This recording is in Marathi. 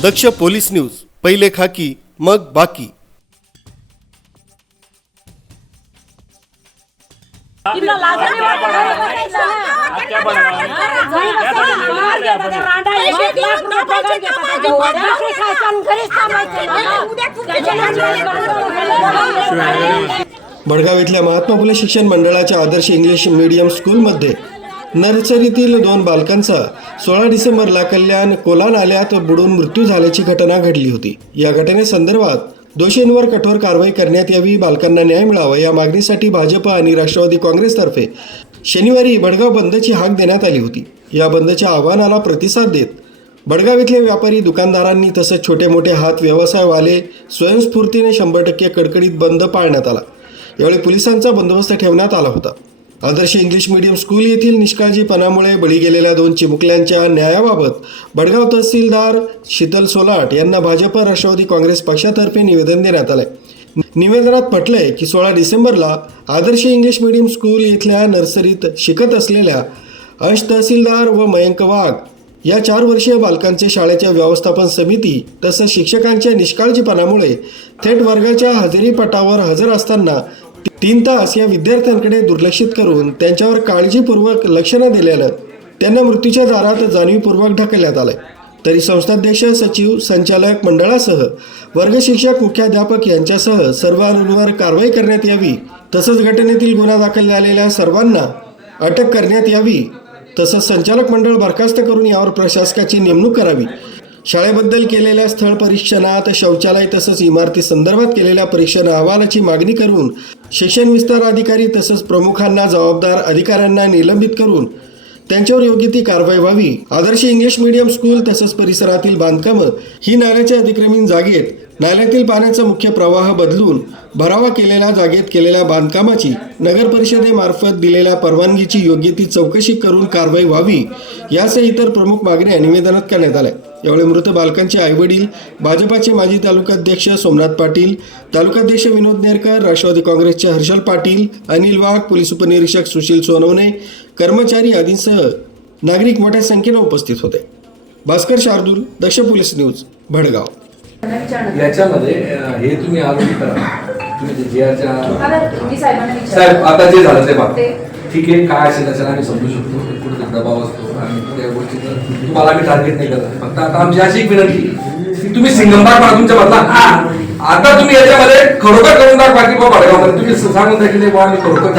दक्ष पोलीस न्यूज पहिले खाकी मग बाकी भडगाव इथल्या महात्मा फुले शिक्षण मंडळाच्या आदर्श इंग्लिश मीडियम स्कूलमध्ये नर्सरीतील दोन बालकांचा सोळा डिसेंबरला कल्याण कोला नाल्यात बुडून मृत्यू झाल्याची घटना घडली होती. या घटनेसंदर्भात दोषींवर कठोर कारवाई करण्यात यावी बालकांना न्याय मिळावा या मागणीसाठी भाजप आणि राष्ट्रवादी काँग्रेसतर्फे शनिवारी बडगाव बंदची हाक देण्यात आली होती. या बंदच्या आव्हानाला प्रतिसाद देत बडगाव इथले व्यापारी दुकानदारांनी तसंच छोटे मोठे हात व्यवसायवाले स्वयंस्फूर्तीने शंभर टक्के कडकडीत बंद पाळण्यात आला. यावेळी पोलिसांचा बंदोबस्त ठेवण्यात आला होता. आदर्श इंग्लिश मीडियम स्कूल येथील निष्काळजीपणामुळे बळी गेलेल्या दोन चिमुकल्यांच्या न्यायाबाबत बडगाव तहसीलदार शीतल सोलाट यांना भाजप राष्ट्रवादी काँग्रेस पक्षातर्फे निवेदन देण्यात आलंय. निवेदनात म्हटलंय की सोळा डिसेंबरला आदर्श इंग्लिश मीडियम स्कूल येथल्या नर्सरीत शिकत असलेल्या अंश तहसीलदार व मयंक वाघ या चार वर्षीय बालकांचे शाळेच्या व्यवस्थापन समिती तसंच शिक्षकांच्या निष्काळजीपणामुळे थेट वर्गाच्या हजेरीपटावर हजर असताना तीन तास या विद्यार्थ्यांकडे दुर्लक्षित करून त्यांच्यावर काळजीपूर्वक लक्ष न दिल्यानं त्यांना मृत्यूच्या दारात जाणीवपूर्वक ढकलण्यात आलंय. तरी संस्थाध्यक्ष सचिव संचालक मंडळासह वर्गशिक्षक मुख्याध्यापक यांच्यासह सर्वांवर कारवाई करण्यात यावी तसंच घटनेतील गुन्हा दाखल झालेल्या सर्वांना अटक करण्यात यावी तसंच संचालक मंडळ बरखास्त करून यावर प्रशासकाची नेमणूक करावी शाळेबद्दल केलेल्या स्थळ परीक्षणात शौचालय तसंच इमारती संदर्भात केलेल्या परीक्षण अहवालाची मागणी करून शिक्षण विस्तार अधिकारी तसंच प्रमुखांना जबाबदार अधिकाऱ्यांना निलंबित करून त्यांच्यावर योग्य ती कारवाई व्हावी. आदर्श इंग्लिश मीडियम स्कूल तसंच परिसरातील बांधकामं ही नाल्याच्या अतिक्रमीत जागेत नाल्यातील पाण्याचा मुख्य प्रवाह बदलून भरावा केलेल्या जागेत केलेल्या बांधकामाची नगर परिषदेमार्फत दिलेल्या परवानगीची योग्य ती चौकशी करून कारवाई व्हावी यासह इतर प्रमुख मागण्या निवेदनात करण्यात आल्या. यावेळी मृत बालकांचे आईवडील भाजपाचे माजी तालुकाध्यक्ष सोमनाथ पाटील तालुकाध्यक्ष विनोद नेरकर राष्ट्रवादी काँग्रेसचे हर्षल पाटील अनिल वाघ पोलीस उपनिरीक्षक सुशील सोनवणे कर्मचारी आदींसह नागरिक मोठ्या संख्येनं उपस्थित होते. Bhaskar Shardul Daksh police news Bhadgaon. याच्यामध्ये हे तुम्ही आरोपी करा. तुम्ही जे आरच्या मी. साहेब आता जे झालं ते बघा. ते ठीक आहे काय असेल त्याच्याला आम्ही समजू शकतो. कुठे दबाव असतो आणि त्या गोष्टीचं तुम्हाला आम्ही टार्गेट नाही करत. फक्त आता आमची अशी एक विनंती की तुम्ही सिंगमबाग मला तुमच्या बदला हा. आता तुम्ही याच्यामध्ये खरोखर करून दाखवा की बाबा तुम्ही सांगून द्या की नाही बुवा आम्ही खरोखर काय